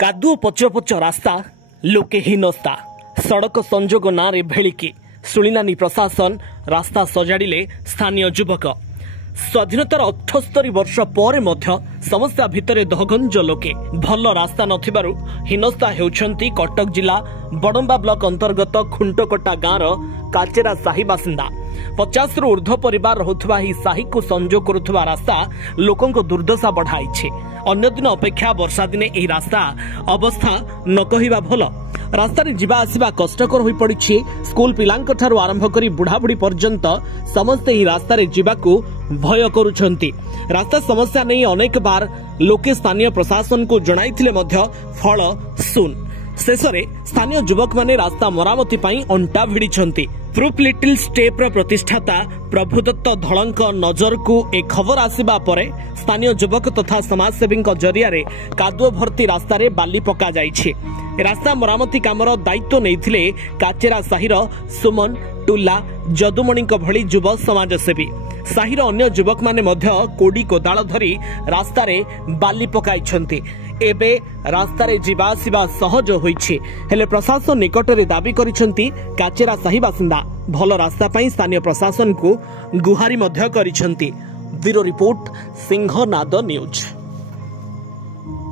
कादुओ पचपच रास्ता लोके हीनस्ता सड़क संजोग नारे भेलिकी शुणिलानी प्रशासन रास्ता सजाड़िले स्थानीय युवक स्वाधीनतार 78 वर्ष पर मध्य समस्या भितरे दहगंज लोके भल रास्ता नथिबारु हीनस्ता हेउछंती कटक जिला बड़ंबा ब्लॉक अंतर्गत खुंटकटा गाँर काचेरा साही बासिंदा 50 रु ऊर्ध्व परिवार रहुथबा ही साही को संजोग करुथबा रास्ता लोकंको दुर्दशा बढ़ाइछे। अन्य दिन अपेक्षा वर्षा दिने एही रास्ता अवस्था न कहिबा भल रास्ता रे जिबा आसिबा कष्टकर होई पड़िछि। स्कूल पिलांक ठारू आरंभ करी बुढ़ाबुढ़ी पर्यंत समस्ते एही रास्ता रे जिबाकू भय करुछंती। रास्ता समस्या नहीं अनेक बार लोके स्थानीय प्रशासन को जणाइथिले मध्य फल शून। शेषरे स्थानीय युवक माने रास्ता मरामती पाई अंटा भिड़िछंती। प्रूफ लिटिल स्टेप रो प्रतिष्ठाता प्रभुदत्त धड़ंक नजर को ए खबर आसिबा परे स्थानीय युवक तथा समाजसेवी जरिया कादुओ भर्ती रास्ता रे बाली पका जाइछे। रास्ता मरामती कामर दायित्व नैथिले काचेरा साहिर सुमन टुल्ला जदुमणि भली युव समाजसेवी। साहिर अन्य युवक माने मध्य कोडी कोदाल धरी रास्ता रे बाली पकाइछंती। एबे रास्ता रे जिबा आसिबा सहज होइछे। हेले प्रशासन निकट रे दाबी करिसंती काचेरा साही बासिंदा भल रास्ता पई स्थानीय प्रशासन को गुहारी मध्य करिसंती। Bureau report Sinhanad news.